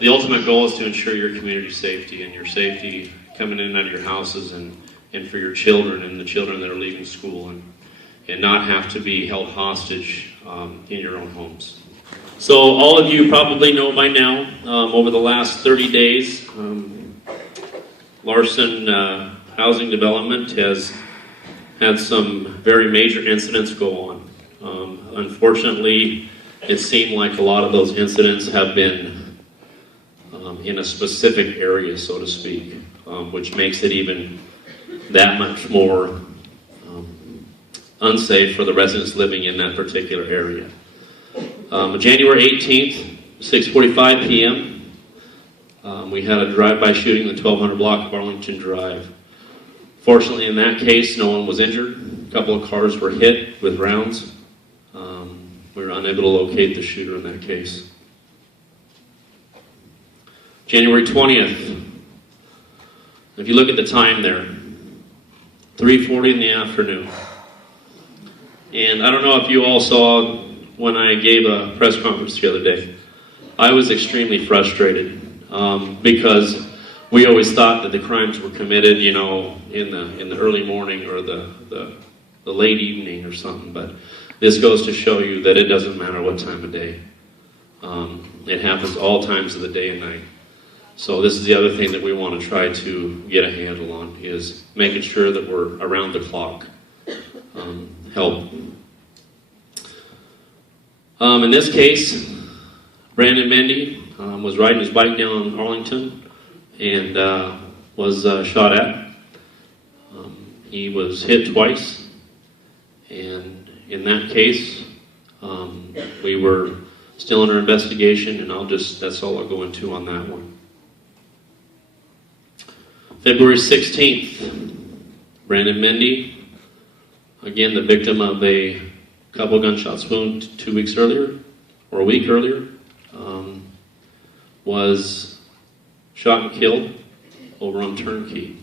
The ultimate goal is to ensure your community safety and your safety coming in and out of your houses and for your children and the children that are leaving school and not have to be held hostage in your own homes. So all of you probably know by now, over the last 30 days, Larson Housing Development has had some very major incidents go on. Unfortunately, it seemed like a lot of those incidents have been in a specific area, so to speak, which makes it even that much more unsafe for the residents living in that particular area. January 18th, 6:45 p.m., we had a drive-by shooting in the 1200 block of Arlington Drive. Fortunately, in that case, no one was injured. A couple of cars were hit with rounds. We were unable to locate the shooter in that case. January 20th, if you look at the time there, 3:40 in the afternoon. And I don't know if you all saw when I gave a press conference the other day, I was extremely frustrated because we always thought that the crimes were committed, you know, in the early morning or the late evening or something. But this goes to show you that it doesn't matter what time of day. It happens all times of the day and night. So this is the other thing that we want to try to get a handle on, is making sure that we're around the clock. Help. In this case, Brandon Mendy was riding his bike down Arlington and was shot at. He was hit twice, and in that case, we were still under investigation, and that's all I'll go into on that one. February 16th, Brandon Mendy, again the victim of a couple gunshots wound 2 weeks earlier, or a week earlier, was shot and killed over on Turnkey.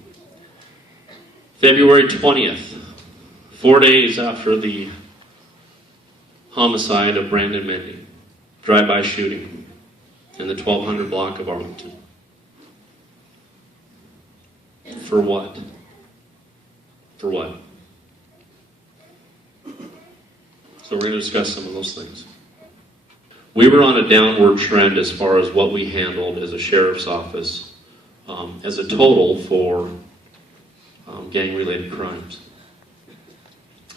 February 20th, 4 days after the homicide of Brandon Mendy, drive-by shooting in the 1200 block of Arlington. For what? For what? So we're going to discuss some of those things. We were on a downward trend as far as what we handled as a sheriff's office as a total for gang-related crimes.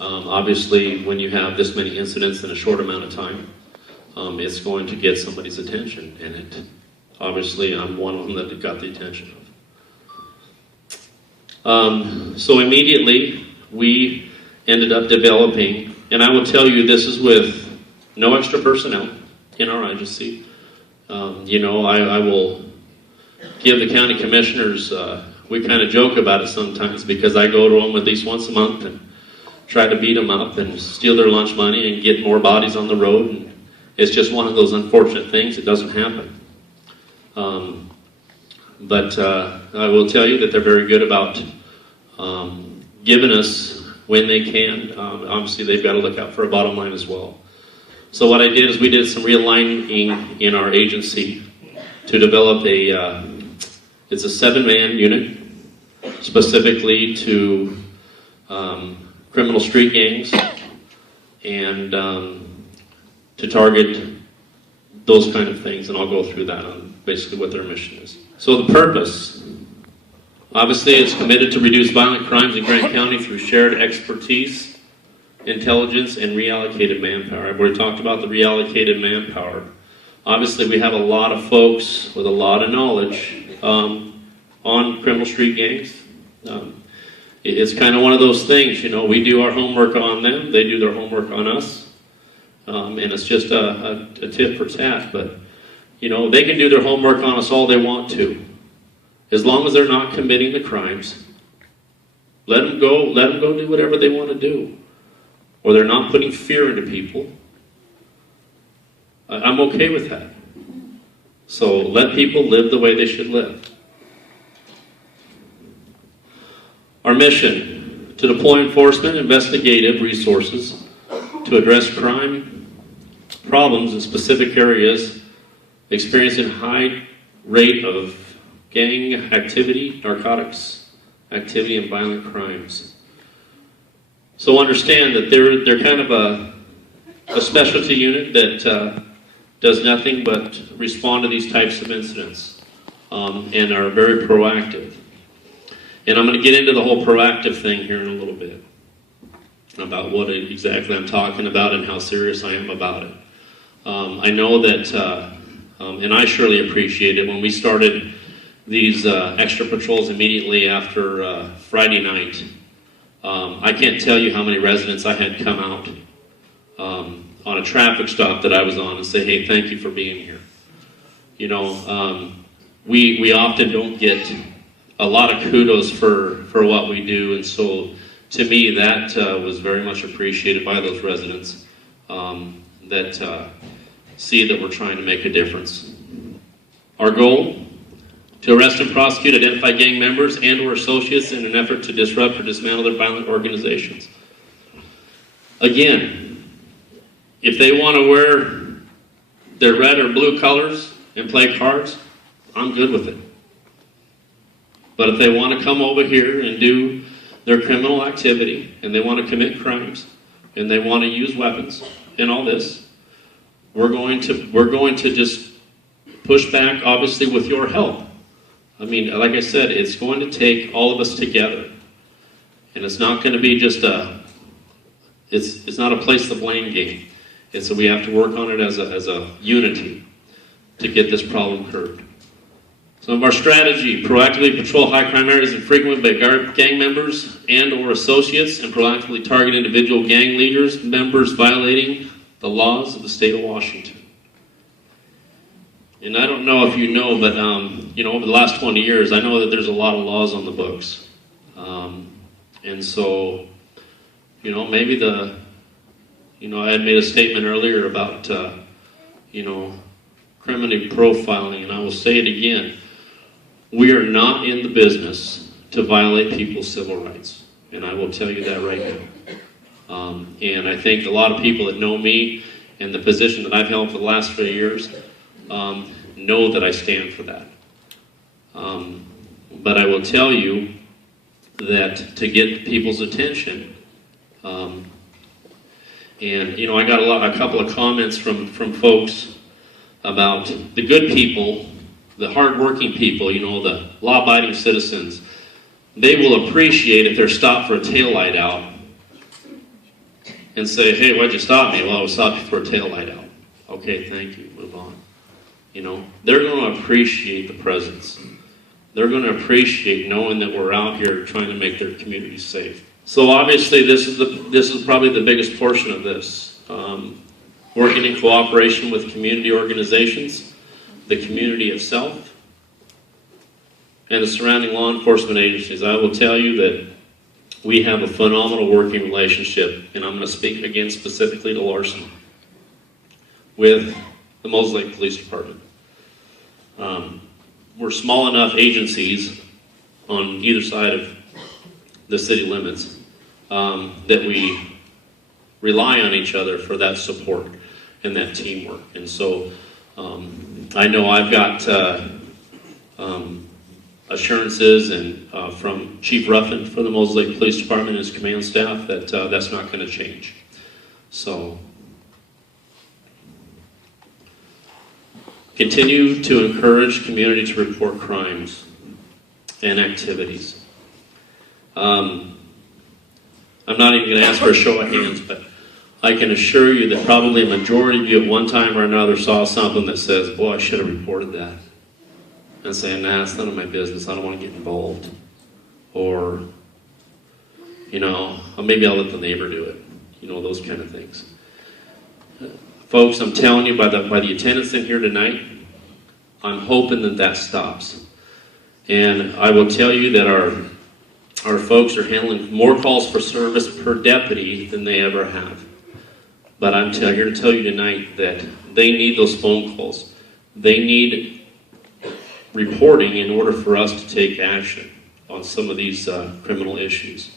Obviously, when you have this many incidents in a short amount of time, it's going to get somebody's attention, and obviously I'm one of them that got the attention of. So immediately, we ended up developing, and I will tell you this is with no extra personnel in our agency. I will give the county commissioners, we kind of joke about it sometimes because I go to them at least once a month and try to beat them up and steal their lunch money and get more bodies on the road. And it's just one of those unfortunate things. It doesn't happen. But I will tell you that they're very good about giving us when they can. Obviously, they've got to look out for a bottom line as well. So what I did is we did some realigning in our agency to develop it's a 7-man unit specifically to criminal street gangs and to target those kind of things. And I'll go through that on basically what their mission is. So the purpose, obviously, it's committed to reduce violent crimes in Grant County through shared expertise, intelligence, and reallocated manpower. I've already talked about the reallocated manpower. Obviously, we have a lot of folks with a lot of knowledge on criminal street gangs. It's kind of one of those things, we do our homework on them, they do their homework on us, and it's just a tit for tat, but, they can do their homework on us all they want to. As long as they're not committing the crimes, let them go do whatever they want to do. Or they're not putting fear into people. I'm okay with that. So let people live the way they should live. Our mission, to deploy enforcement investigative resources to address crime problems in specific areas experiencing high rate of gang activity, narcotics activity, and violent crimes. So understand that they're kind of a specialty unit that does nothing but respond to these types of incidents and are very proactive. And I'm going to get into the whole proactive thing here in a little bit about what exactly I'm talking about and how serious I am about it. I know that, and I surely appreciate it, when we started these extra patrols immediately after Friday night, I can't tell you how many residents I had come out on a traffic stop that I was on and say, hey, thank you for being here. You know, we often don't get a lot of kudos for what we do, and so to me that was very much appreciated by those residents that see that we're trying to make a difference. Our goal: to arrest and prosecute identified gang members and or associates in an effort to disrupt or dismantle their violent organizations. Again, if they want to wear their red or blue colors and play cards, I'm good with it. But if they want to come over here and do their criminal activity, and they want to commit crimes, and they want to use weapons and all this, we're going to just push back, obviously with your help. I mean, like I said, it's going to take all of us together, and it's not going to be just it's not a place to blame game. It's that we have to work on it as a unity to get this problem curbed. Some of our strategy: proactively patrol high crime areas and frequented by gang members and or associates, and proactively target individual gang leaders, members violating the laws of the state of Washington. And I don't know if you know, but you know, over the last 20 years, I know that there's a lot of laws on the books. And so, you know, maybe I had made a statement earlier about, you know, criminal profiling, and I will say it again. We are not in the business to violate people's civil rights, and I will tell you that right now. And I think a lot of people that know me and the position that I've held for the last few years know that I stand for that. But I will tell you that to get people's attention, and you know, I got a couple of comments from folks about the good people, the hard-working people, you know, the law-abiding citizens. They will appreciate if they're stopped for a taillight out and say, hey, why'd you stop me? Well, I was stopped for a taillight out. Okay, thank you, move on. You know, they're going to appreciate the presence. They're going to appreciate knowing that we're out here trying to make their communities safe. So obviously this is probably the biggest portion of this. Working in cooperation with community organizations, the community itself, and the surrounding law enforcement agencies. I will tell you that we have a phenomenal working relationship, and I'm going to speak again specifically to Larson, with the Moses Lake Police Department. We're small enough agencies on either side of the city limits that we rely on each other for that support and that teamwork. And so I know I've got assurances and from Chief Ruffin for the Moses Lake Police Department and his command staff that that's not going to change. So continue to encourage community to report crimes and activities. I'm not even going to ask for a show of hands, but I can assure you that probably a majority of you at one time or another saw something that says, boy, I should have reported that. And saying, nah, it's none of my business. I don't want to get involved. Or, you know, maybe I'll let the neighbor do it. You know, those kind of things. Folks, I'm telling you, by the attendance in here tonight, I'm hoping that stops. And I will tell you that our folks are handling more calls for service per deputy than they ever have. But I'm here to tell you tonight that they need those phone calls. They need reporting in order for us to take action on some of these criminal issues.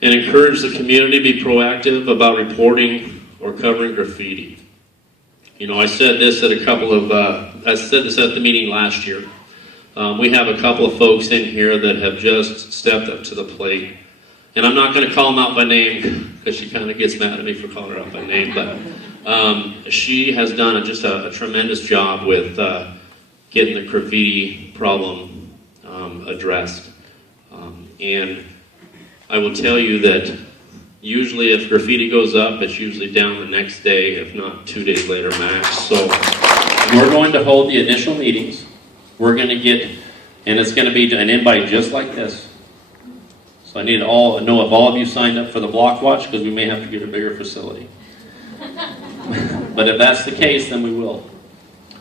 And encourage the community to be proactive about reporting or covering graffiti. I said this at a couple of, I said this at the meeting last year. We have a couple of folks in here that have just stepped up to the plate. And I'm not going to call them out by name because she kind of gets mad at me for calling her out by name. But she has done just a tremendous job with getting the graffiti problem addressed. And I will tell you that usually if graffiti goes up, it's usually down the next day, if not 2 days later max. So we're going to hold the initial meetings. We're going to get, and it's going to be an invite just like this. So I need to know if all of you signed up for the block watch, because we may have to get a bigger facility. But if that's the case, then we will.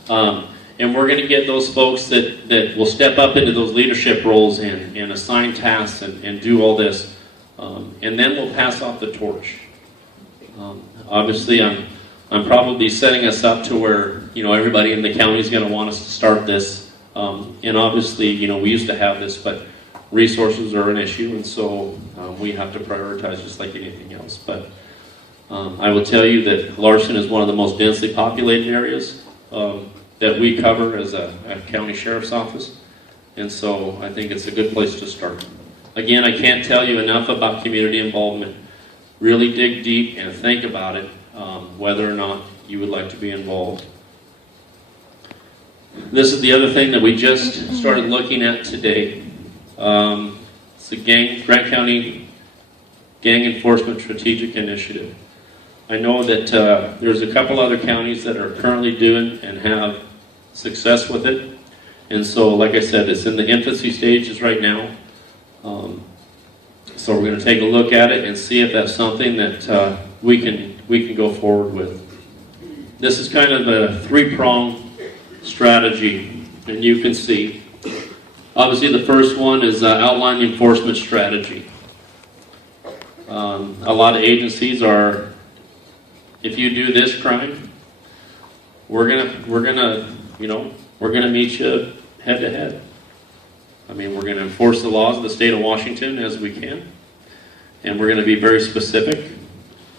And we're going to get those folks that will step up into those leadership roles and assign tasks and do all this. And then we'll pass off the torch. Obviously, I'm probably setting us up to where everybody in the county is going to want us to start this. And obviously, we used to have this, but resources are an issue, and so we have to prioritize just like anything else. But I will tell you that Larson is one of the most densely populated areas that we cover as a county sheriff's office, and so I think it's a good place to start. Again, I can't tell you enough about community involvement. Really dig deep and think about it, whether or not you would like to be involved. This is the other thing that we just started looking at today. It's the Grant County Gang Enforcement Strategic Initiative. I know that there's a couple other counties that are currently doing and have success with it. And so, like I said, it's in the infancy stages right now. So we're going to take a look at it and see if that's something that we can go forward with. This is kind of a three-prong strategy, and you can see. Obviously, the first one is outline the enforcement strategy. A lot of agencies are, if you do this crime, we're gonna meet you head to head. I mean, we're going to enforce the laws of the state of Washington as we can, and we're going to be very specific.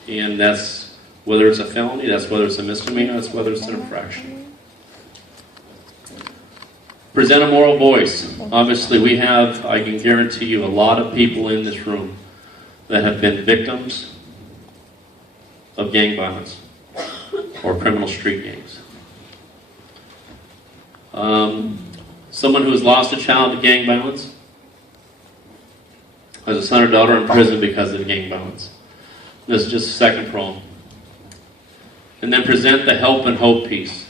And that's whether it's a felony, that's whether it's a misdemeanor, that's whether it's an infraction. Present a moral voice. Obviously, we have, I can guarantee you, a lot of people in this room that have been victims of gang violence or criminal street gangs. Someone who has lost a child to gang violence has a son or daughter in prison because of gang violence. This is just the second prong. And then present the help and hope piece.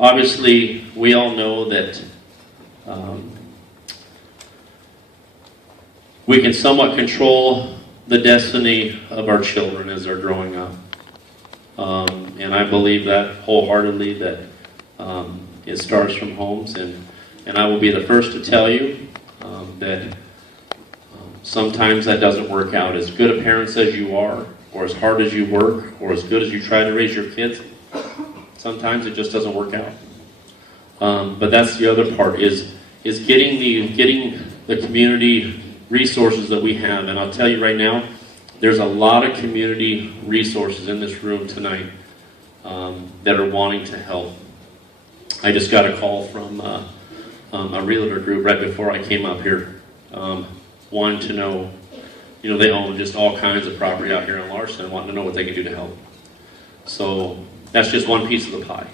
Obviously, we all know that we can somewhat control the destiny of our children as they're growing up. And I believe that wholeheartedly, that it starts from homes. And I will be the first to tell you that sometimes that doesn't work out. As good a parents as you are, or as hard as you work, or as good as you try to raise your kids, sometimes it just doesn't work out. But that's the other part, is getting the community resources that we have. And I'll tell you right now, there's a lot of community resources in this room tonight that are wanting to help. I just got a call from a realtor group right before I came up here, wanting to know, they own just all kinds of property out here in Larson, wanting to know what they can do to help. So that's just one piece of the pie.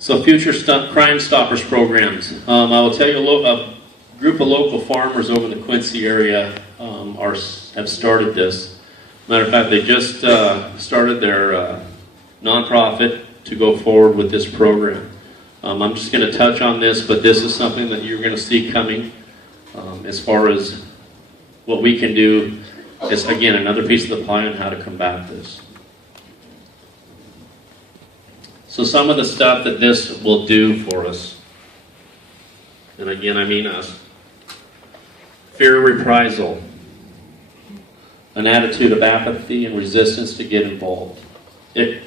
So future Crime Stoppers programs. I will tell you, a group of local farmers over the Quincy area have started this. Matter of fact, they just started their nonprofit to go forward with this program. I'm just going to touch on this, but this is something that you're going to see coming as far as what we can do. Is, again, another piece of the pie on how to combat this. So some of the stuff that this will do for us, and again, I mean us: fear of reprisal, an attitude of apathy and resistance to get involved. It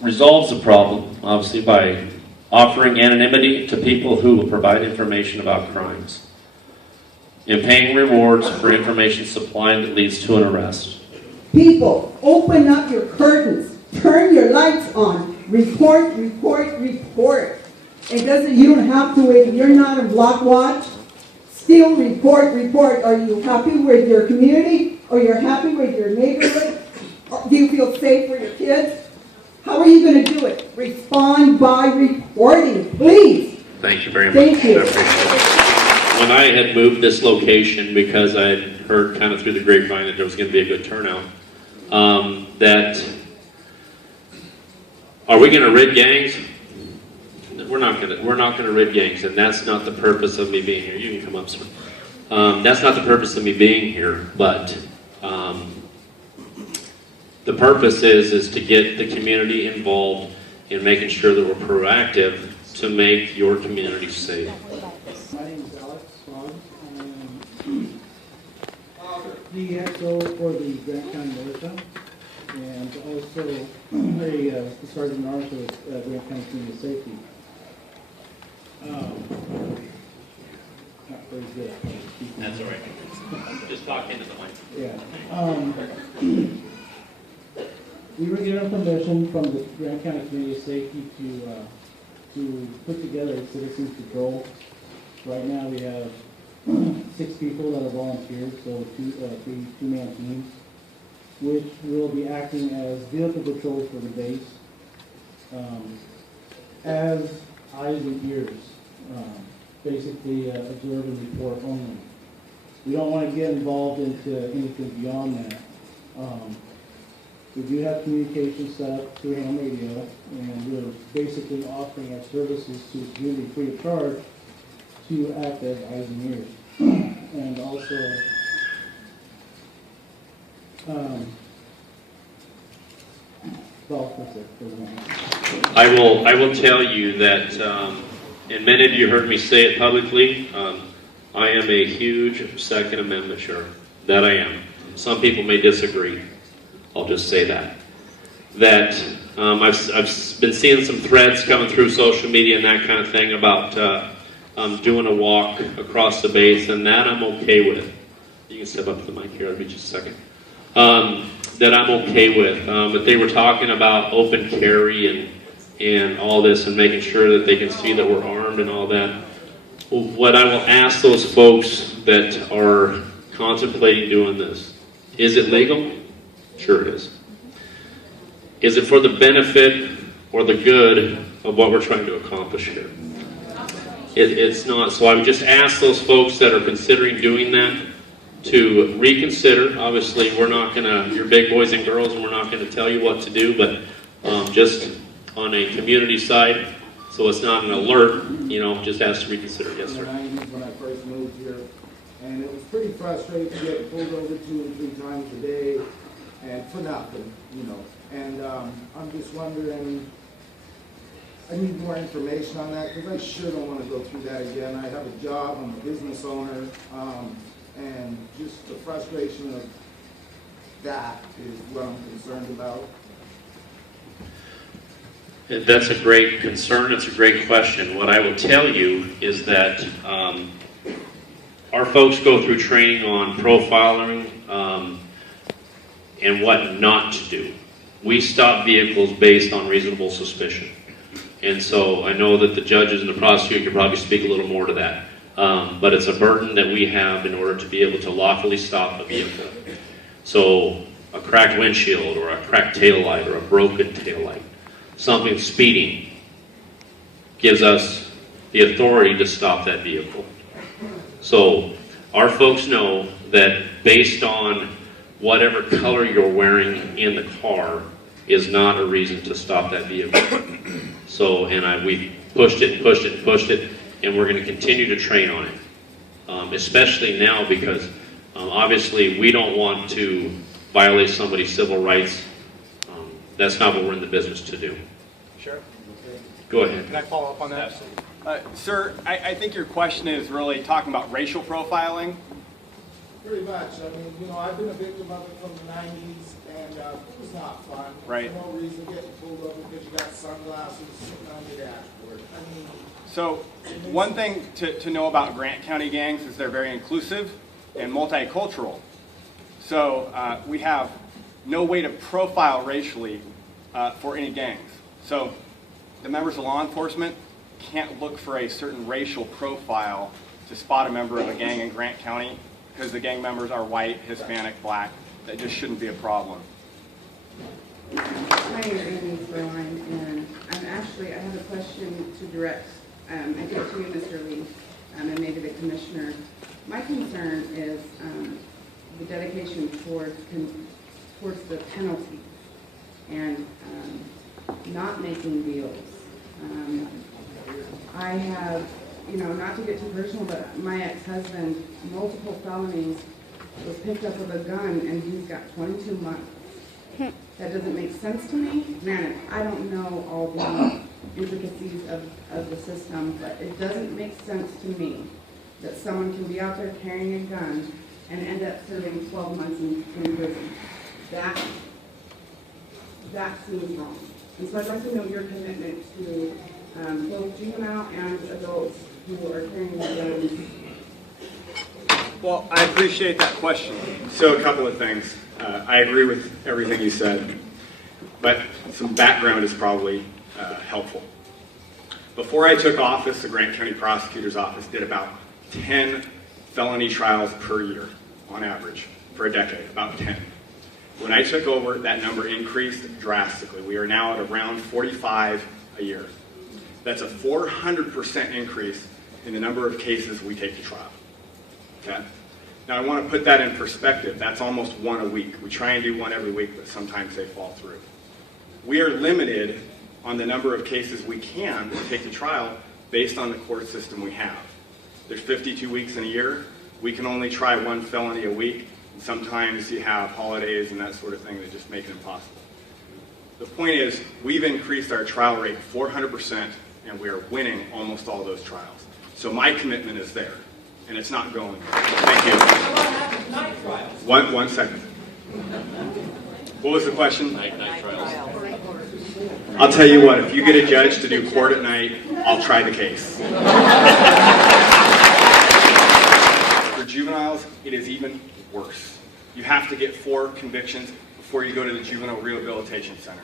resolves the problem, obviously, by offering anonymity to people who will provide information about crimes, and paying rewards for information supplied that leads to an arrest. People, open up your curtains. Turn your lights on. Report, report, report. It doesn't, you don't have to wait. You're not on block watch. Still report, report. Are you happy with your community? Or you're happy with your neighborhood? Do you feel safe for your kids? How are you going to do it? Respond by reporting, please. Thank you very much. Thank you. I appreciate it. When I had moved this location, because I had heard kind of through the grapevine that there was going to be a good turnout, that are we going to rid gangs? We're not going to rid gangs, and that's not the purpose of me being here. You can come up, sir. That's not the purpose of me being here, but the purpose is to get the community involved in making sure that we're proactive to make your community safe. My name is Alex Swan. The XO for the Grant County Militia, and also a sergeant marshal at Grant County Community Safety. Not very good. That's all right. Just talk into the mic. Yeah. We were given permission from the Grant County Community Safety to put together a citizen patrol. Right now we have 6 people that are volunteers, so three two-man teams, which will be acting as vehicle patrols for the base, as eyes and ears, basically observe and report only. We don't want to get involved into anything beyond that. We do have communication set up through ham radio, and we're basically offering our services to the community free of charge to act as eyes and ears. And also, well, that's it for the moment. I will tell you that, and many of you heard me say it publicly, I am a huge Second Amendment sheriff. That I am. Some people may disagree. I'll just say that. I've been seeing some threads coming through social media and that kind of thing about doing a walk across the base, and that I'm okay with. You can step up to the mic here, I'll be just a second. That I'm okay with. But they were talking about open carry and all this and making sure that they can see that we're armed and all that. What I will ask those folks that are contemplating doing this, is it legal? Sure it is. Is it for the benefit or the good of what we're trying to accomplish here? It's not. So I would just ask those folks that are considering doing that to reconsider. Obviously, we're not going to, you're big boys and girls, and we're not going to tell you what to do, but just on a community side, so it's not an alert, just ask to reconsider. Yes, sir. In the 90s when I first moved here, and it was pretty frustrating to get pulled over 2 and 3 times a day, and for nothing, And I'm just wondering, I need more information on that, because I sure don't want to go through that again. I have a job, I'm a business owner, and just the frustration of that is what I'm concerned about. That's a great concern. It's a great question. What I will tell you is that our folks go through training on profiling and what not to do. We stop vehicles based on reasonable suspicion. And so I know that the judges and the prosecutor could probably speak a little more to that. But it's a burden that we have in order to be able to lawfully stop a vehicle. So a cracked windshield or a cracked taillight or a broken taillight, something speeding, gives us the authority to stop that vehicle. So our folks know that based on whatever color you're wearing in the car is not a reason to stop that vehicle. So, and we pushed it and pushed it and pushed it, and we're going to continue to train on it, especially now because obviously we don't want to violate somebody's civil rights. That's not what we're in the business to do. Sure. Go ahead. Can I follow up on that? Sir, I think your question is really talking about racial profiling. Pretty much. I mean, I've been a victim of it from the 90s, and it was not fun. Right. For no reason getting pulled over because you got sunglasses sitting on your dashboard. I mean, So one thing to know about Grant County gangs is they're very inclusive and multicultural. So we have no way to profile racially for any gangs. So the members of law enforcement can't look for a certain racial profile to spot a member of a gang in Grant County because the gang members are white, Hispanic, black. That just shouldn't be a problem. My name is Amy Froline, and I have a question to direct, I think to you, Mr. Lee, and maybe the commissioner. My concern is the dedication towards the penalty and not making deals. I have, not to get too personal, but my ex-husband, multiple felonies, was picked up with a gun, and he's got 22 months. That doesn't make sense to me. Granted, I don't know all the intricacies of the system, but it doesn't make sense to me that someone can be out there carrying a gun and end up serving 12 months in prison. That seems wrong. And so I'd like to know your commitment to both juvenile and adults who are carrying guns. Well, I appreciate that question. So a couple of things. I agree with everything you said, but some background is probably helpful. Before I took office, the Grant County Prosecutor's Office did about 10 felony trials per year, on average, for a decade, about 10. When I took over, that number increased drastically. We are now at around 45 a year. That's a 400% increase in the number of cases we take to trial. Okay? Now I want to put that in perspective. That's almost one a week. We try and do one every week, but sometimes they fall through. We are limited on the number of cases we can take to trial based on the court system we have. There's 52 weeks in a year. We can only try one felony a week. And sometimes you have holidays and that sort of thing that just make it impossible. The point is, we've increased our trial rate 400%, and we are winning almost all those trials. So my commitment is there. And it's not going. Thank you. One second. What was the question? Night trials. I'll tell you what, if you get a judge to do court at night, I'll try the case. For juveniles, it is even worse. You have to get 4 convictions before you go to the Juvenile Rehabilitation Center.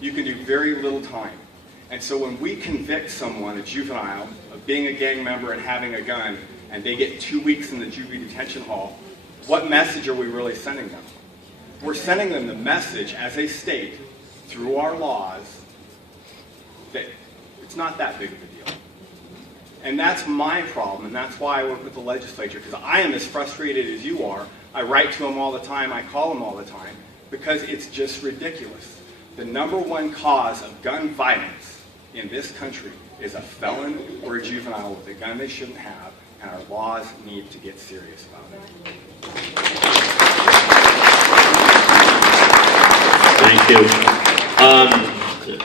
You can do very little time. And so when we convict someone, a juvenile, of being a gang member and having a gun, and they get 2 weeks in the juvie detention hall, what message are we really sending them? We're sending them the message as a state, through our laws, that it's not that big of a deal. And that's my problem, and that's why I work with the legislature, because I am as frustrated as you are. I write to them all the time, I call them all the time, because it's just ridiculous. The #1 cause of gun violence in this country is a felon or a juvenile with a gun they shouldn't have, and our laws need to get serious about it. Thank you.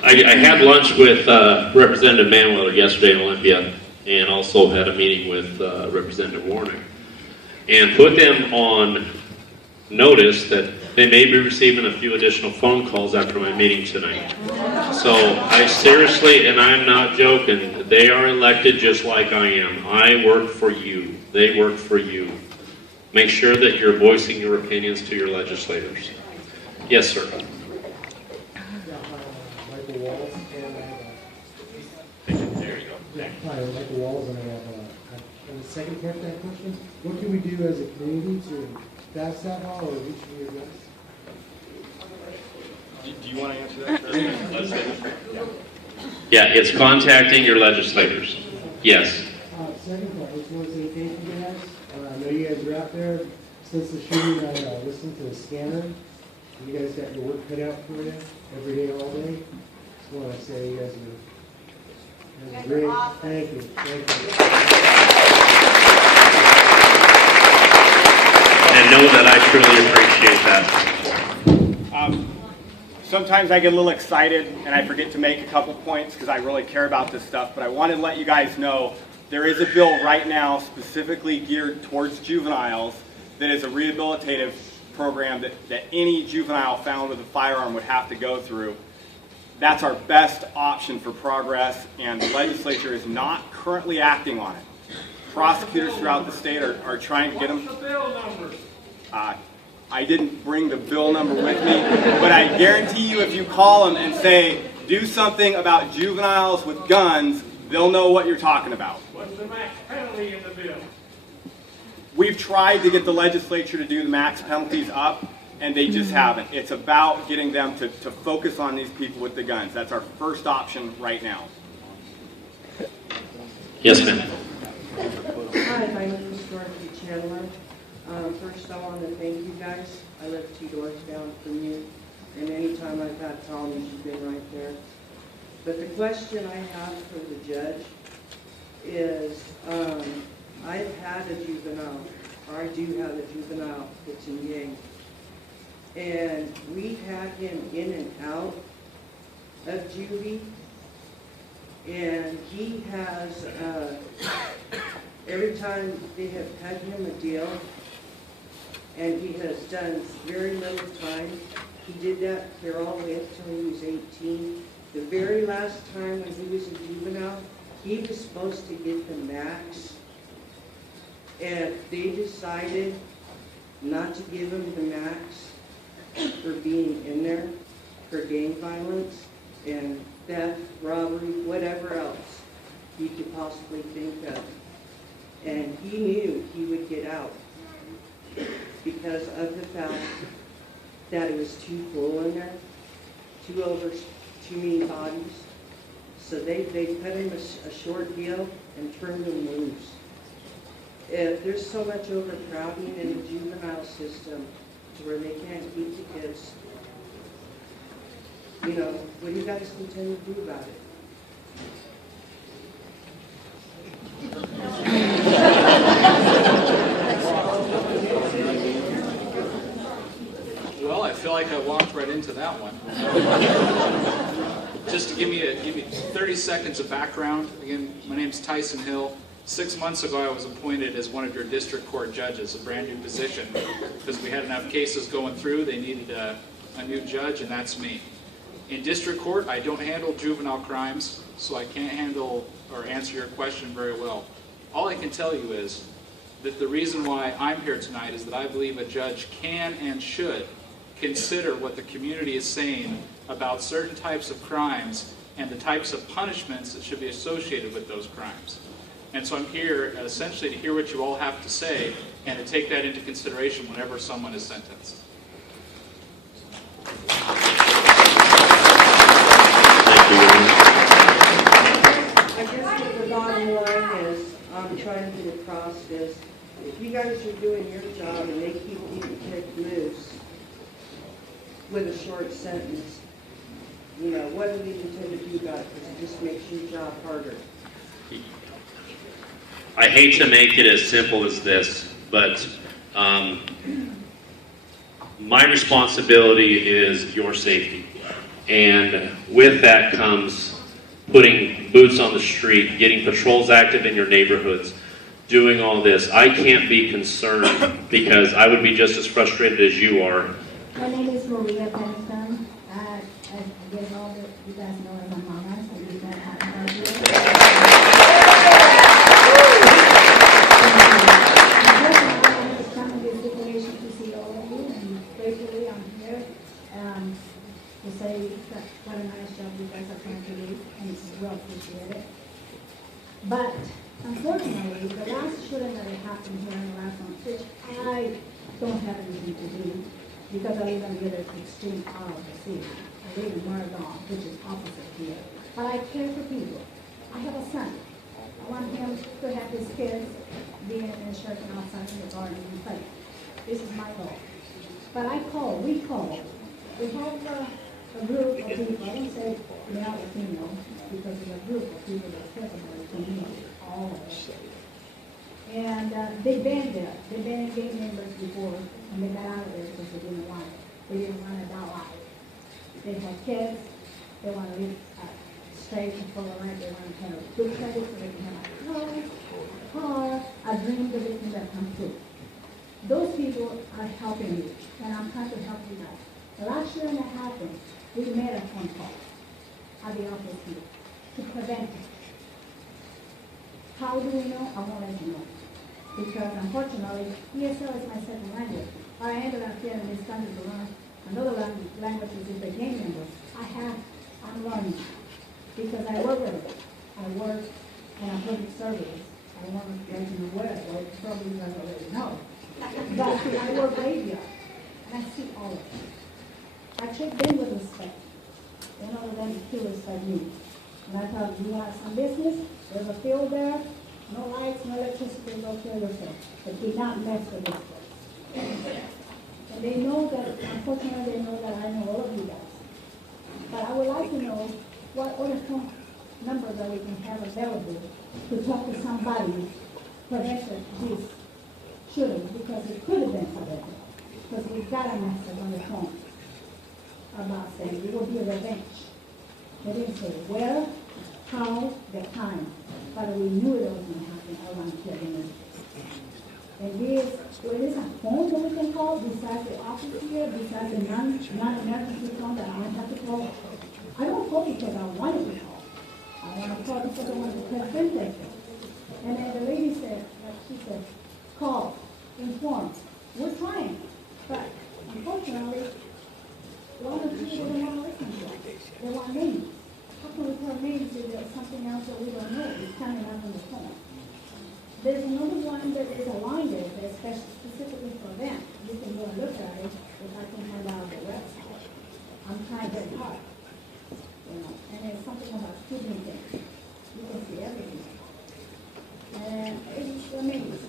I had lunch with Representative Manwiller yesterday in Olympia, and also had a meeting with Representative Warnick, and put them on notice that they may be receiving a few additional phone calls after my meeting tonight. So I seriously, and I'm not joking, they are elected just like I am. I work for you. They work for you. Make sure that you're voicing your opinions to your legislators. Yes, sir. Michael Walls, and I have There you go. hi, I'm Michael Walls, and I have the second part of that question. What can we do as a community to pass that law or reach the address? Do you want to answer that? Yeah, it's contacting your legislators. Yes. Second part, I just want to say thank you guys. I know you guys are out there. Since the shooting, I listened to the scanner. You guys got your work cut out for you every day, all day. Just want to say you guys are great. Awesome. Thank you. Thank you. And know that I truly appreciate that. Sometimes I get a little excited and I forget to make a couple points because I really care about this stuff, but I want to let you guys know there is a bill right now specifically geared towards juveniles that is a rehabilitative program that any juvenile found with a firearm would have to go through. That's our best option for progress, and the legislature is not currently acting on it. Prosecutors throughout the state are trying to get them. What's the bill number? I didn't bring the bill number with me, but I guarantee you if you call them and say, do something about juveniles with guns, they'll know what you're talking about. What's the max penalty in the bill? We've tried to get the legislature to do the max penalties up, and they just haven't. It's about getting them to focus on these people with the guns. That's our first option right now. Yes, ma'am. Hi, my name is Dorothy Chandler. First, I want to thank you guys. I live 2 doors down from you, and anytime I've had problems, you've been right there. But the question I have for the judge is, I've had a juvenile, or I do have a juvenile that's in gang, and we've had him in and out of juvie, and he has, every time they have cut him a deal, and he has done very little time. He did that clear all the way up till he was 18. The very last time when he was a juvenile, he was supposed to get the max, and they decided not to give him the max for being in there, for gang violence, and theft, robbery, whatever else you could possibly think of. And he knew he would get out because of the fact that it was too full in there, too many bodies. So they put him a short deal and turned him loose. If there's so much overcrowding in the juvenile system to where they can't keep the kids, you know, what do you guys intend to do about it? Well, I feel like I walked right into that one. Just to give me 30 seconds of background. Again, my name's Tyson Hill. 6 months ago, I was appointed as one of your district court judges, a brand new position, because we had enough cases going through. They needed a new judge, and that's me. In district court, I don't handle juvenile crimes, so I can't handle or answer your question very well. All I can tell you is that the reason why I'm here tonight is that I believe a judge can and should consider what the community is saying about certain types of crimes and the types of punishments that should be associated with those crimes. And so I'm here essentially to hear what you all have to say and to take that into consideration whenever someone is sentenced. I guess what the bottom line is, I'm trying to get across is, if you guys are doing your job and they keep keeping kids loose with a short sentence, you know, what do we intend to do about it? Because it just makes your job harder. I hate to make it as simple as this, but my responsibility is your safety. And with that comes putting boots on the street, getting patrols active in your neighborhoods, doing all this. I can't be concerned because I would be just as frustrated as you are. My name is Maria Patterson. I guess all you guys know as my mama, so you guys have her here. I'm just coming to this situation to see all of you, and gratefully I'm here to say what a nice job you guys are trying to do, and it's well appreciated. But unfortunately, the last shooting that happened here in Larson, which I don't have anything to do, because I live on the other extreme part of the city. I live in Marathon, which is opposite here. But I care for people. I have a son. I want him to have his kids being in the church and outside in the garden and play. This is my goal. But we call. We have a group of people, I don't say male or female, because it's a group of people that care about the community, all of us. And they banned there. They banned gang members before, and they got out of there because they didn't want it. They didn't want it that life. They have kids. They want to live straight and full of life. They want to have a good credit so they can have a house, a car, a dream that they can that come true. Those people are helping me, and I'm trying to help you guys. The last year that happened, we made a phone call at the office here to prevent it. How do we know? I won't let you know. Because unfortunately, ESL is my second language. I ended up here in this country to learn another language is the gang members. I'm learning because I work with it. I work in a public service. I want to get in the word, or probably you guys already know. But I work radio, and I see all of it. I treat them with respect. In order them to respect me. And I tell them, you want some business? There's a field there, no lights, no electricity, no kill yourself. But do not mess with this place. And they know that, unfortunately, they know that I know all of you guys. But I would like to know what other phone numbers that we can have available to talk to somebody prevention this shooting, because it could have been prevented. Because we got a message on the phone about saying it will be a revenge. They didn't say where, how, the time, but we knew it was going to happen around here. And this, well, there's a phone that we can call besides the office here, besides the non-emergency phone that I have to call. I don't call because I wanted to call. I want to call because I want to prevent it. And then the lady said, like she said, call, inform. We're trying, but unfortunately, a lot of people don't want to listen to us. They want names. How can we tell names if there's something else that we don't know? It's coming up on the phone. There's another one that is a line there that's specifically for them. You can go and look at it if I can find out the website. I'm trying very hard. You know, and there's something about student things. You can see everything. And it's amazing.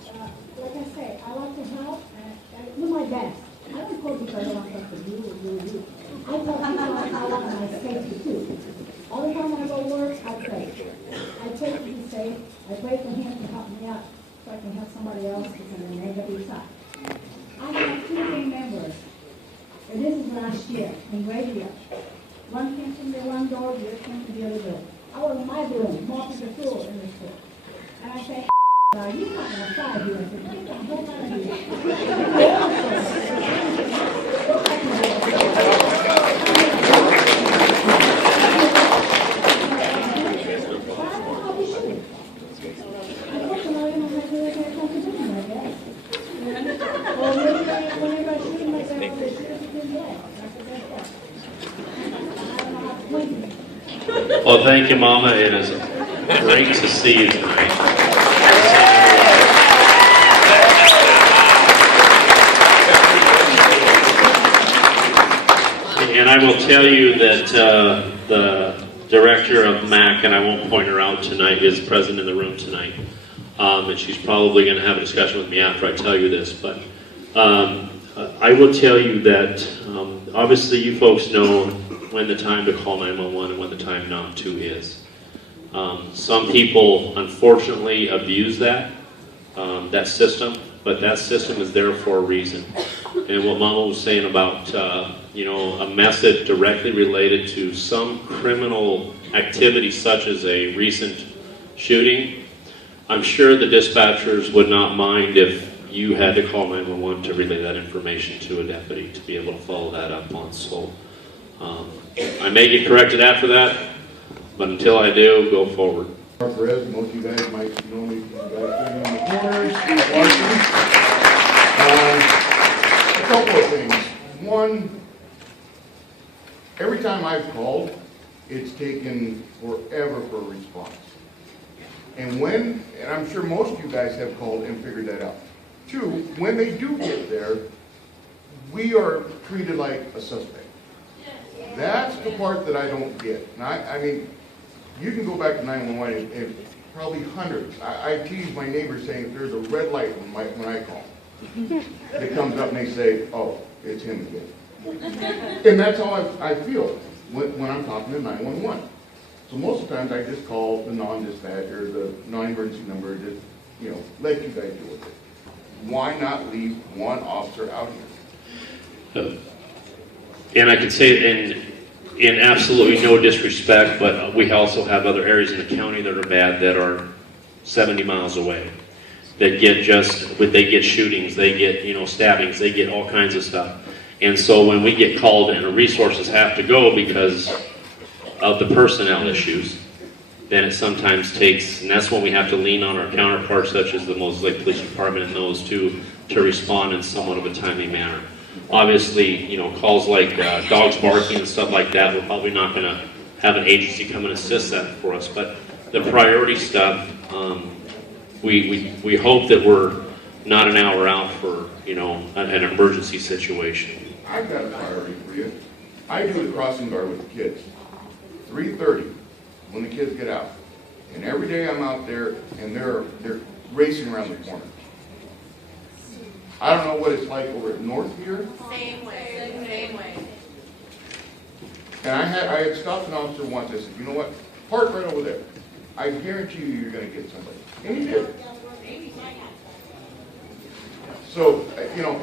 Like I say, I like to help and I do my best. I don't call because I want stuff to do. I tell people I want my safety too. All the time when I go to work, I pray. I pray to be safe. I pray for him to help me out so I can help somebody else who's on the negative side. I have 2 gang members, and this is last year in radio. One came from the one door, the other came from the other door. I was in my room, mopping the floor in the store. And I say, you're not going to fly here. I said, get the hell out of Well, thank you, Mama. It is great to see you tonight. And I will tell you that the director of MAC, and I won't point her out tonight, is present in the room tonight. And she's probably going to have a discussion with me after I tell you this. But I will tell you that obviously you folks know when the time to call 911 and when the time not to is. Some people, unfortunately, abuse that system, but that system is there for a reason. And what Mama was saying about, a message directly related to some criminal activity such as a recent shooting, I'm sure the dispatchers would not mind if you had to call 911 to relay that information to a deputy to be able to follow that up on. So I may get corrected after that, but until I do, go forward. Perez, most of you guys might know me from the guy in the corners, Larson. A couple of things. One, every time I've called, it's taken forever for a response. And I'm sure most of you guys have called and figured that out. 2, when they do get there, we are treated like a suspect. That's the part that I don't get. And I mean, you can go back to 911 and probably hundreds. I tease my neighbors saying if there's a red light when I call. It comes up and they say, oh, it's him again. And that's how I feel when I'm talking to 911. So most of the times I just call the non-dispatch or the non-emergency number, just, let you guys deal with it. Why not leave one officer out here? And I can say in absolutely no disrespect, but we also have other areas in the county that are bad that are 70 miles away. That get they get shootings, they get stabbings, they get all kinds of stuff. And so when we get called and the resources have to go because of the personnel issues, then it sometimes takes, and that's when we have to lean on our counterparts such as the Moses Lake Police Department and those to to respond in somewhat of a timely manner. Obviously, calls like dogs barking and stuff like that, we're probably not going to have an agency come and assist that for us. But the priority stuff, we hope that we're not an hour out for an emergency situation. I've got a priority for you. I do the crossing guard with the kids. 3:30 when the kids get out. And every day I'm out there and they're racing around the corner. I don't know what it's like over at North here. Same way. And I had stopped an officer once. I said, you know what? Park right over there. I guarantee you're going to get somebody. And he did. So,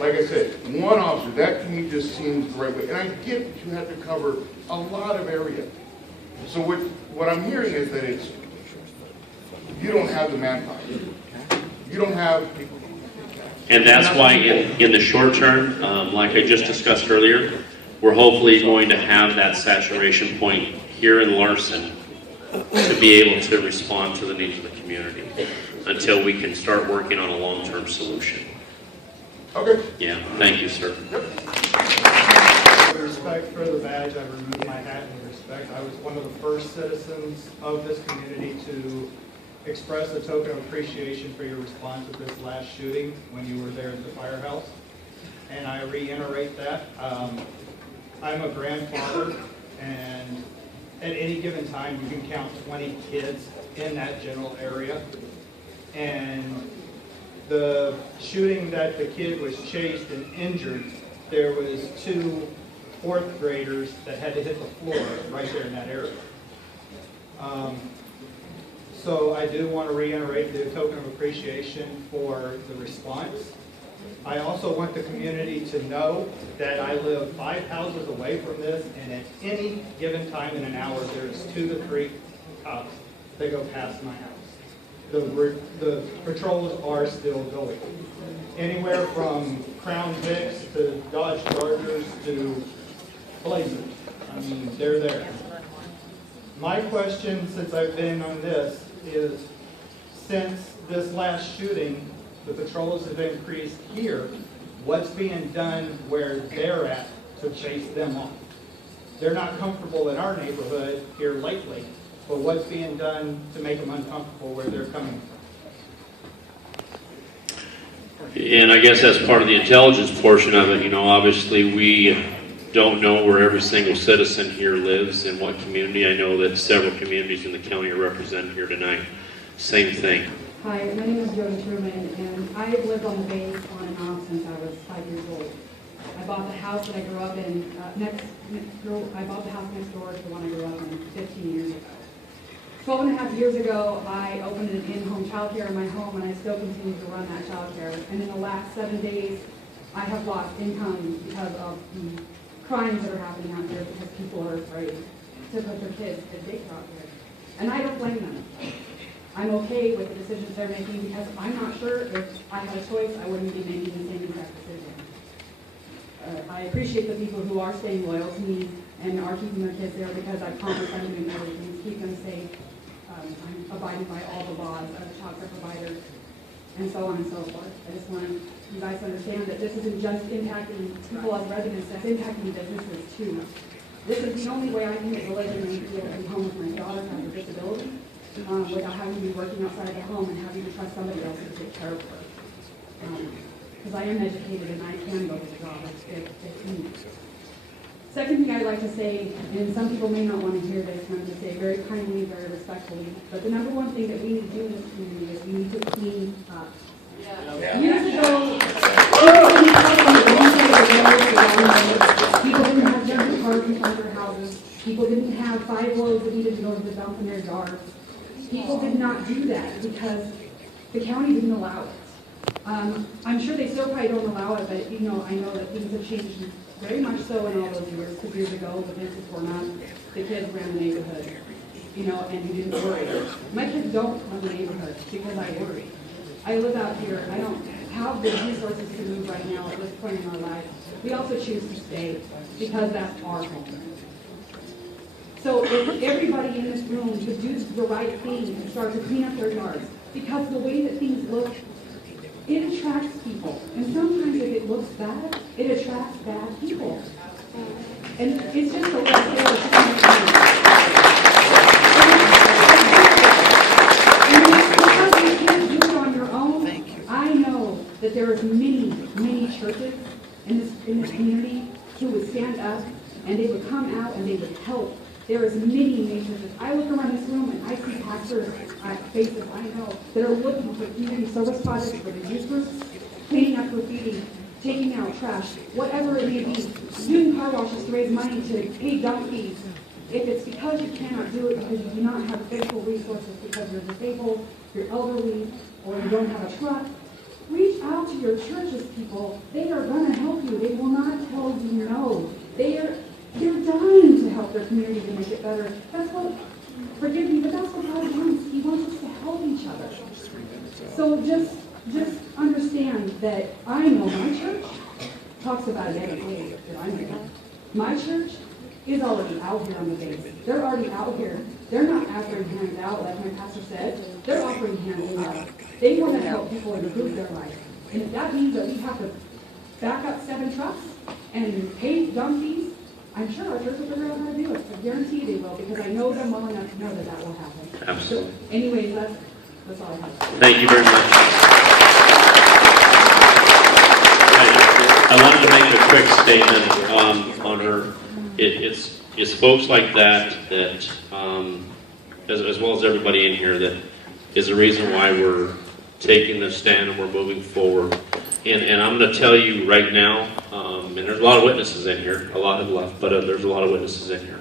like I said, one officer, that to me just seems the right way. And I get that you have to cover a lot of area. So what I'm hearing is that you don't have the manpower. You don't have... And that's why in the short term, like I just discussed earlier, we're hopefully going to have that saturation point here in Larson to be able to respond to the needs of the community until we can start working on a long-term solution. Okay. Yeah, thank you, sir. With respect for the badge, I removed my hat in respect. I was one of the first citizens of this community to express a token of appreciation for your response to this last shooting when you were there at the firehouse. And I reiterate that. I'm a grandfather, and at any given time, you can count 20 kids in that general area. And the shooting that the kid was chased and injured, there was 2 4th graders that had to hit the floor right there in that area. So I do want to reiterate the token of appreciation for the response. I also want the community to know that I live 5 houses away from this, and at any given time in an hour, there's 2 to 3 cops that go past my house. The patrols are still going. Anywhere from Crown Vics to Dodge Chargers to Blazers. I mean, they're there. My question, since I've been on this, is since this last shooting, the patrols have increased here, what's being done where they're at to chase them off? They're not comfortable in our neighborhood here lately, but what's being done to make them uncomfortable where they're coming from? And I guess that's part of the intelligence portion of it. Obviously we don't know where every single citizen here lives in what community. I know that several communities in the county are represented here tonight. Same thing. Hi, my name is Jody Truman, and I've lived on the base on and off since I was 5 years old. I bought the house that I grew up in I bought the house next door to the one I grew up in 15 years ago. 12 and a half years ago, I opened an in-home childcare in my home, and I still continue to run that childcare. And in the last 7 days, I have lost income because of the crimes that are happening out here because people are afraid to put their kids in daycare out here. And I don't blame them. I'm okay with the decisions they're making because I'm not sure if I had a choice, I wouldn't be making the same exact decision. I appreciate the people who are staying loyal to me and are keeping their kids there because I promise I'm doing everything to keep them safe. I'm abiding by all the laws of child care providers and so on and so forth. I just want you guys to understand that this isn't just impacting people as residents, it's impacting businesses too. This is the only way I can make a living and be able to be home with my daughter who has a disability without having to be working outside of the home and having to trust somebody else to take care of her. Because I am educated and I can go to the job if needed. Second thing I'd like to say, and some people may not want to hear this, and I'm going to say very kindly, very respectfully, but the number one thing that we need to do in this community is we need to clean up. Years ago, people didn't have junk cars in front of their houses. People didn't have 5 loads that needed to go to the dump in their yards. People did not do that because the county didn't allow it. I'm sure they still probably don't allow it, but I know that things have changed very much so in all those years. 'Cause years ago, the fences were not, the kids ran the neighborhood, and you didn't worry. My kids don't run the neighborhood because I worry. I live out here. I don't have the resources to move right now at this point in our life. We also choose to stay because that's our home. So if everybody in this room could do the right thing and start to clean up their yards, because the way that things look it attracts people. And sometimes if it looks bad, it attracts bad people. And it's just a little scale of because you can't do it on your own, I know that there is many churches in this community who would stand up and they would come out and they would help. There is many churches. I look around this room and I see pastors, faces I know, that are looking for community service projects for the youth groups, cleaning up graffiti, taking out trash, whatever it may be, doing car washes to raise money to pay dump fees. If it's because you cannot do it because you do not have physical resources, because you're disabled, you're elderly, or you don't have a truck, reach out to your churches, people. They are going to help you. They will not tell you no. They're dying to help their community to make it better. That's what, forgive me, but that's what God wants. He wants us to help each other. So just understand that I know my church talks about it every day that I'm here. My church is already out here on the base. They're already out here. They're not offering hands out like my pastor said. They're offering hands out. They want to help people improve their life. And if that means that we have to back up 7 trucks and pay dump fees, I'm sure our church will figure out how to do it. I guarantee they will, because I know them well enough to know that that will happen. Absolutely. So, anyways, that's all I have. Thank you very much. I wanted to make a quick statement on her. It's folks like that as well as everybody in here, that is the reason why we're taking this stand and we're moving forward. And I'm going to tell you right now, and there's a lot of witnesses in here, a lot have left, but there's a lot of witnesses in here,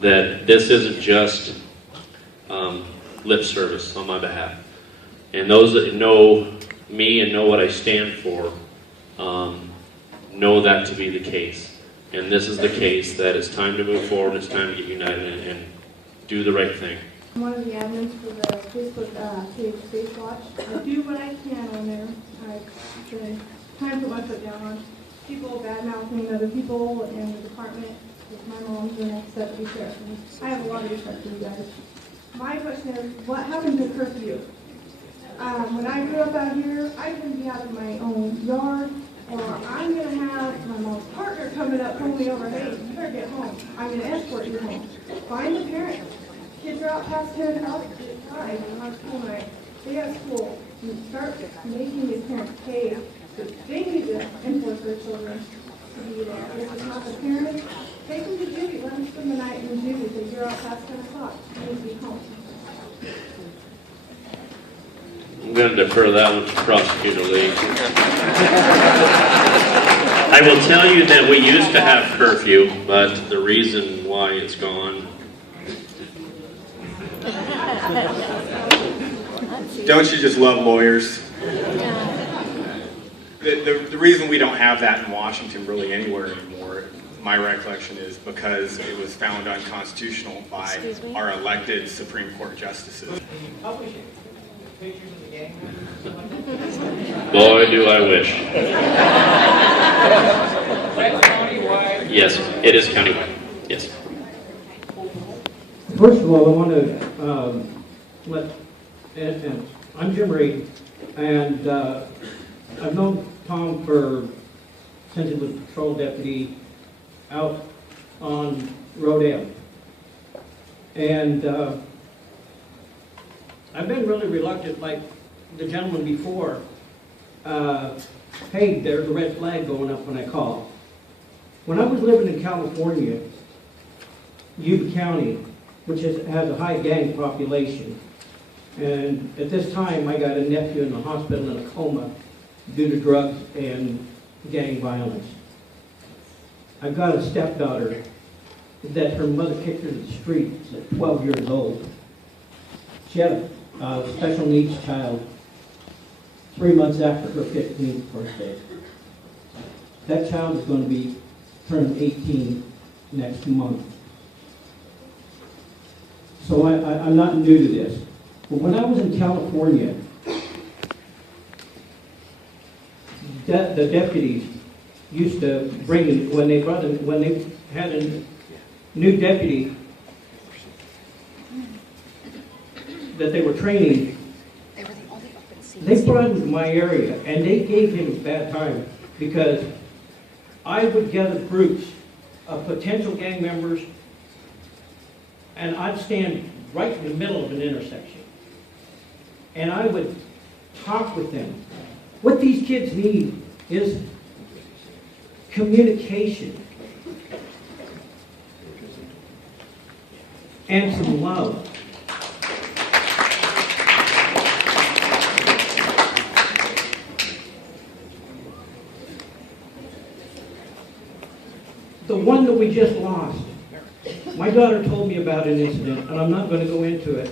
that this isn't just lip service on my behalf. And those that know me and know what I stand for know that to be the case. And this is the case, that it's time to move forward, it's time to get united and do the right thing. I'm one of the admins for the Facebook page Space Watch. I do what I can on there. It's time to put my foot down on people bad-mouthing other people in the department. With my mom's the next step to be sheriff. I have a lot of respect for you guys. My question is, what happened to curfew? When I grew up out here, I couldn't be out of my own yard, or I'm going to have my mom's partner coming up, pulling me over, hey, you better get home. I'm going to escort you home. Find the parents. Kids are out past 10 o'clock, it's fine, on school night. They have school. You start making these parents pay. They need to enforce their children to be there. If it's not the parents, take them to Judy. Let them spend the night in Judy because you're out past 10 o'clock. You need to be home. I'm going to defer that one to Prosecutor Lee. I will tell you that we used to have curfew, but the reason why it's gone. Don't you just love lawyers? The reason we don't have that in Washington really anywhere anymore, my recollection, is because it was found unconstitutional by our elected Supreme Court justices. Boy, do I wish. Yes, it is countywide. Yes. First of all, I want to and I'm Jim Reed, and I've known Tom since he was a patrol deputy out on Road M. And I've been really reluctant, like the gentleman before, hey, there's a red flag going up when I call. When I was living in California, Yuba County, which has a high gang population, and at this time I got a nephew in the hospital in a coma due to drugs and gang violence. I've got a stepdaughter that her mother kicked her to the streets at 12 years old. She had a special needs child 3 months after her 15th birthday. That child is going to be turned 18 next month. So I'm not new to this. But when I was in California, the deputies used to bring in, when they had a new deputy that they were training, They brought him to my area, and they gave him a bad time because I would gather groups of potential gang members, and I'd stand right in the middle of an intersection. And I would talk with them. What these kids need is communication and some love. The one that we just lost, my daughter told me about an incident, and I'm not going to go into it,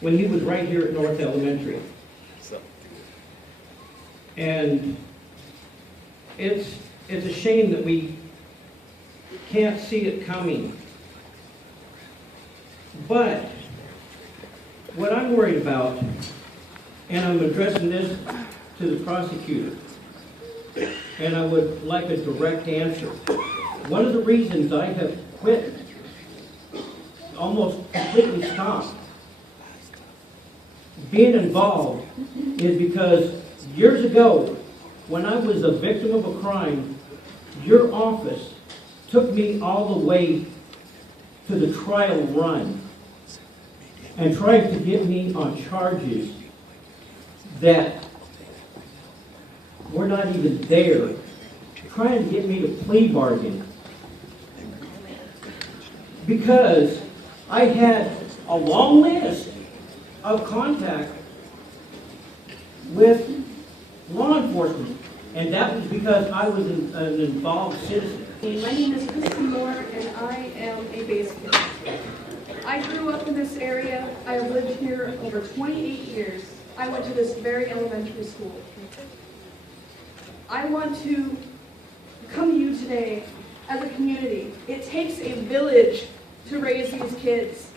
when he was right here at North Elementary. And it's a shame that we can't see it coming. But what I'm worried about, and I'm addressing this to the prosecutor, and I would like a direct answer. One of the reasons I have quit, almost completely stopped being involved, is because years ago, when I was a victim of a crime, your office took me all the way to the trial run and tried to get me on charges that were not even there, trying to get me to plea bargain. Because I had a long list of contact with law enforcement, and that was because I was an involved citizen. My name is Christy Moore, and I am a Basin kid. I grew up in this area. I have lived here over 28 years. I went to this very elementary school. I want to come to you today as a community. It takes a village to raise these kids.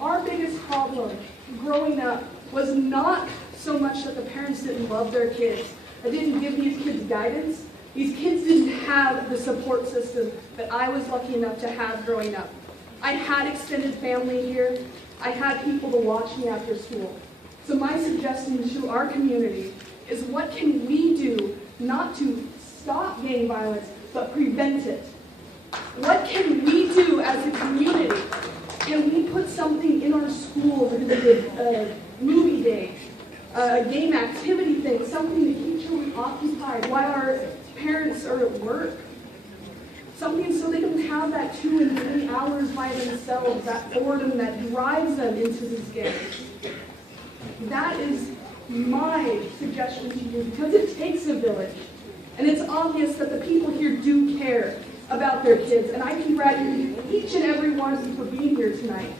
Our biggest problem growing up was not so much that the parents didn't love their kids, that didn't give these kids guidance. These kids didn't have the support system that I was lucky enough to have growing up. I had extended family here. I had people to watch me after school. So my suggestion to our community is, what can we do not to stop gang violence, but prevent it? What can we do as a community? Can we put something in our schools, a movie day, a game activity thing, something to keep children occupied while our parents are at work? Something so they can have that 2 and 3 hours by themselves, that boredom that drives them into these games. That is my suggestion to you, because it takes a village. And it's obvious that the people here do care about their kids. And I congratulate each and every one of you for being here tonight,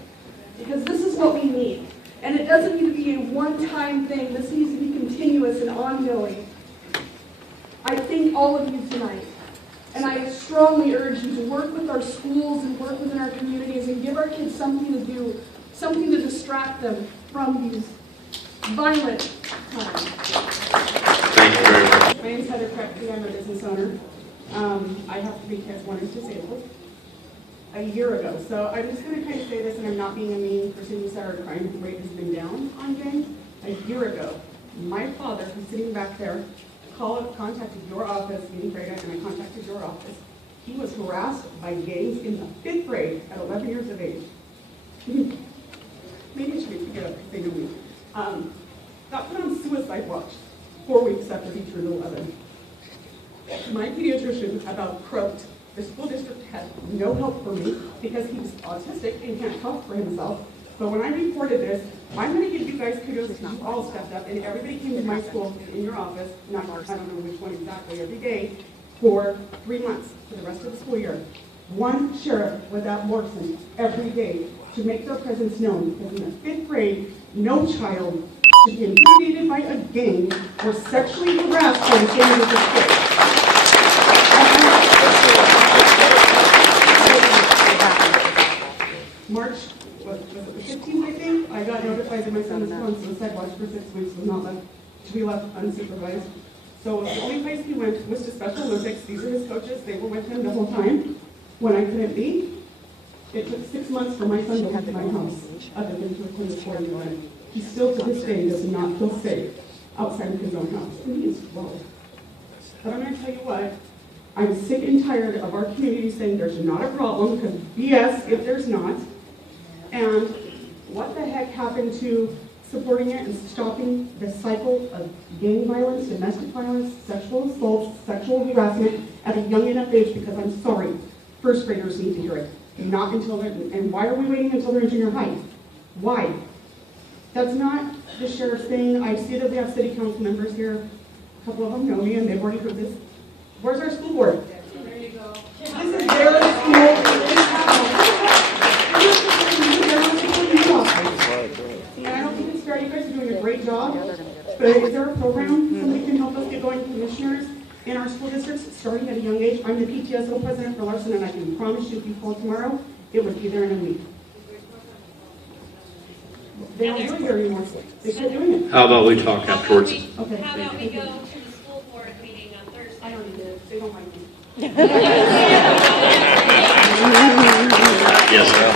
because this is what we need. And it doesn't need to be a one-time thing. This needs to be continuous and ongoing. I thank all of you tonight. And I strongly urge you to work with our schools and work within our communities and give our kids something to do, something to distract them from these violent times. Thank you very much. My name is Heather Crepke. I'm a business owner. I have 3 kids. One is disabled. A year ago. So I'm just going to kind of say this, and I'm not being a mean person. You said our crime rate has been down on gangs. A year ago, my father, who's sitting back there, contacted your office, meeting pregnant, and I contacted your office. He was harassed by gangs in the 5th grade at 11 years of age. Maybe I should pick it up if they know me. Got put on suicide watch 4 weeks after he turned 11. My pediatrician about croaked. The school district had no help for me because he was autistic and can't talk for himself. But when I reported this, I'm going to give you guys kudos because you all stepped up, and everybody came to my school in your office, I don't know which one exactly, every day, for 3 months, for the rest of the school year. One sheriff was at Larson every day to make their presence known, because in the 5th grade, no child should be intimidated by a gang or sexually harassed by a gang with a stick. March, was it the 15th, I think? I got notified that my son was put on suicide watch for 6 weeks, was not left, to be left unsupervised. So the only place he went was to Special Olympics. These are his coaches. They were with him the whole time. When I couldn't be, it took 6 months for my son to leave my house, other than to attend the sporting event. he still to this day does not feel safe outside of his own house, and he is 12. But I'm gonna tell you what, I'm sick and tired of our community saying there's not a problem, because BS if there's not. And what the heck happened to supporting it and stopping the cycle of gang violence, domestic violence, sexual assault, sexual harassment at a young enough age? Because I'm sorry, first graders need to hear it. Not until they're, and why are we waiting until they're in junior high? Why? That's not the sheriff's thing. I see that we have city council members here. A couple of them know me and they've already heard this. Where's our school board? There you go. This is their school. And I don't think it's fair. You guys are doing a great job. But is there a program somebody can help us get going, commissioners in our school districts, starting at a young age? I'm the PTSO president for Larson, and I can promise you if you call tomorrow, it would be there in a week. They don't do it here anymore. They quit doing it. How about we talk afterwards? Okay. How about we go to the school board meeting on Thursday? I already did. They don't like me. Yes, sir.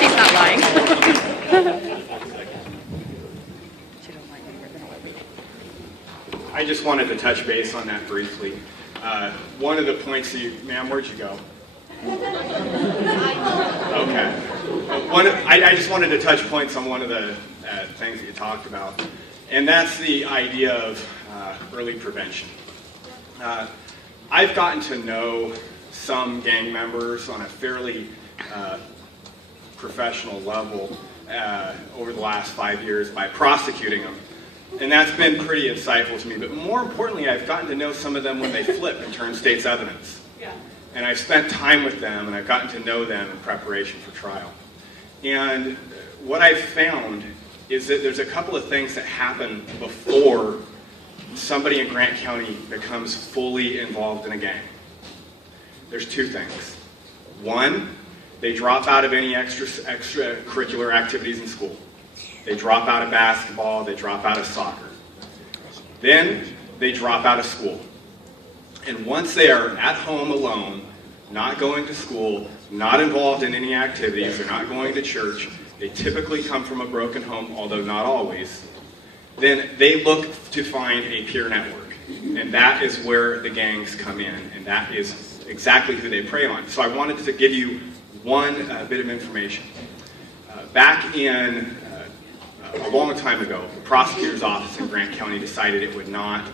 She's not lying. I just wanted to touch base on that briefly. One of the points that ma'am, where'd you go? Okay. I just wanted to touch points on one of the things that you talked about, and that's the idea of early prevention. I've gotten to know some gang members on a fairly professional level over the last 5 years by prosecuting them. And that's been pretty insightful to me. But more importantly, I've gotten to know some of them when they flip and turn state's evidence. Yeah. And I've spent time with them, and I've gotten to know them in preparation for trial. And what I've found is that there's a couple of things that happen before somebody in Grant County becomes fully involved in a gang. There's two things. One, they drop out of any extracurricular activities in school. They drop out of basketball, they drop out of soccer. Then they drop out of school. And once they are at home alone, not going to school, not involved in any activities, they're not going to church, they typically come from a broken home, although not always, then they look to find a peer network. And that is where the gangs come in, and that is exactly who they prey on. So I wanted to give you one bit of information. Back in a long time ago, the prosecutor's office in Grant County decided it would not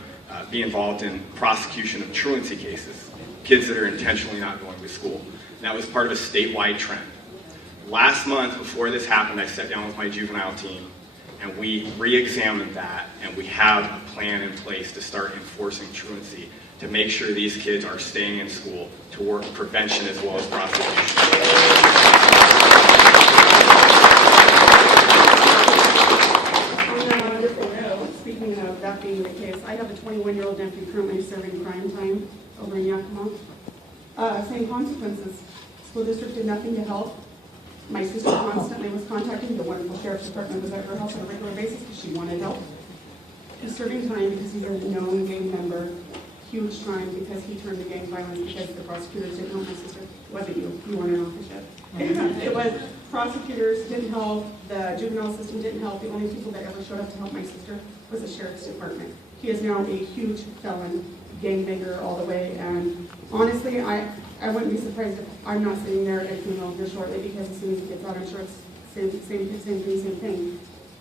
be involved in prosecution of truancy cases, kids that are intentionally not going to school. And that was part of a statewide trend. Last month, before this happened, I sat down with my juvenile team, and we re-examined that, and we have a plan in place to start enforcing truancy to make sure these kids are staying in school, to work prevention as well as prosecution. Speaking of that being the case, I have a 21-year-old nephew currently serving crime time over in Yakima. Same consequences. School district did nothing to help. My sister constantly was contacting the wonderful sheriff's department, was at her house on a regular basis because she wanted help. He's serving time because he's a known gang member. Huge time because he turned to gang violence because the prosecutors didn't help my sister. It wasn't you. You weren't in office yet. It was prosecutors didn't help, the juvenile system didn't help. The only people that ever showed up to help my sister was the sheriff's department. He is now a huge felon, gangbanger all the way, and honestly, I wouldn't be surprised if I'm not sitting there at a funeral here shortly, because as soon as he gets out, I'm sure it's same thing.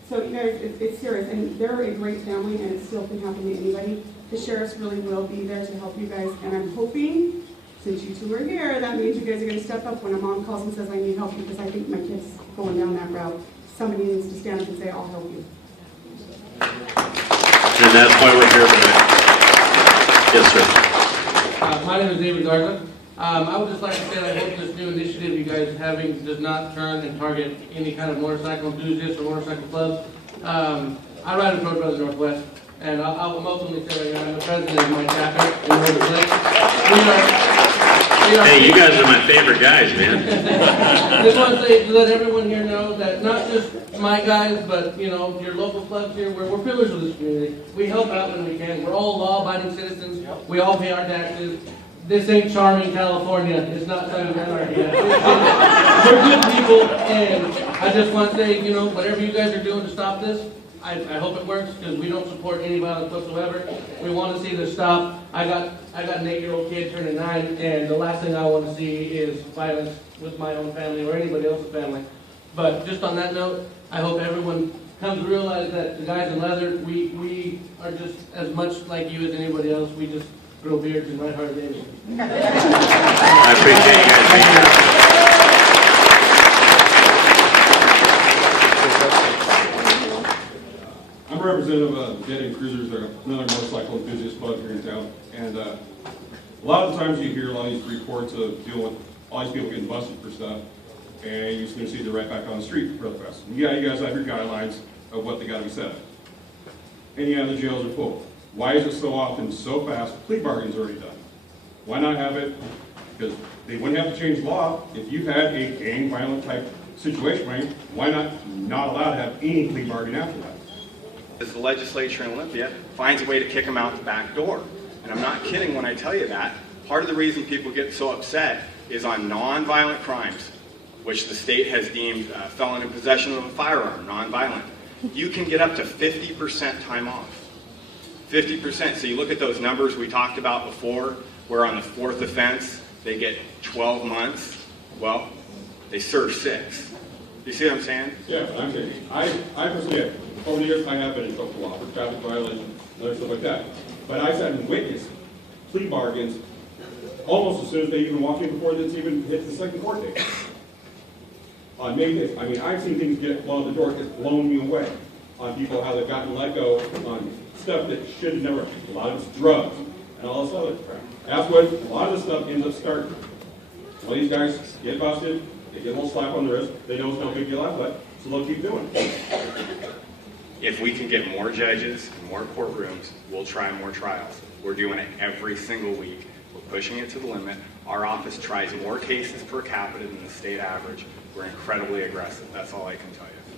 So you guys, it's serious, and they're a great family, and it still can happen to anybody. The sheriffs really will be there to help you guys, and I'm hoping, since you two are here, that means you guys are going to step up when a mom calls and says, I need help, because I think my kid's going down that route. Somebody needs to stand up and say, I'll help you. And that's why we're here tonight. Yes, sir. My name is David Garza. I would just like to say that I hope this new initiative you guys are having does not turn and target any kind of motorcycle enthusiasts or motorcycle clubs. I ride in Pro Brothers Northwest, and I'll openly say right now, I'm the president of my chapter in Northern Lake. Hey, you guys are my favorite guys, man. Just want to say, to let everyone here know that not just my guys, but you know, your local clubs here, we're pillars of this community. We help out when we can. We're all law-abiding citizens. We all pay our taxes. This ain't charming California. It's not Southern Anarchy. We're good people, and I just want to say, whatever you guys are doing to stop this, I hope it works, because we don't support any violence whatsoever. We want to see this stop. I got an 8-year-old kid turning 9, and the last thing I want to see is violence with my own family or anybody else's family. But just on that note, I hope everyone comes to realize that the guys in leather, we are just as much like you as anybody else. We just grow beards and write hard names. I appreciate you guys being here. I'm a representative of Dead End Cruisers. They're another motorcycle enthusiast club here in town. And a lot of the times you hear a lot of these reports of dealing with all these people getting busted for stuff, and you're just going to see they're right back on the street real fast. And yeah, you guys have your guidelines of what they got to be set up. And yeah, the jails are full. Why is it so often so fast? Plea bargain's already done. Why not have it? Because they wouldn't have to change the law. If you had a gang violent type situation, right, why not allowed to have any plea bargain after that? As the legislature in Olympia finds a way to kick them out the back door. And I'm not kidding when I tell you that. Part of the reason people get so upset is on non-violent crimes, which the state has deemed felon in possession of a firearm, non-violent. You can get up to 50% time off. 50%. So you look at those numbers we talked about before, where on the 4th offense, they get 12 months. Well, they serve 6. You see what I'm saying? Yeah, I'm saying, I personally, over the years, I have been in trouble law for traffic violations and other stuff like that. But I sat and witnessed plea bargains almost as soon as they even walk in before it's even hit the second court date. On May 5th, I mean, I've seen things get blown at the door, it's blown me away on people, how they've gotten let go on stuff that should never, a lot of it's drugs and all this other crap. That's what a lot of this stuff ends up starting. All these guys get busted, they get a little slap on the wrist, they know it's no big deal after that, so they'll keep doing it. If we can get more judges, more courtrooms, we'll try more trials. We're doing it every single week. We're pushing it to the limit. Our office tries more cases per capita than the state average. We're incredibly aggressive. That's all I can tell you.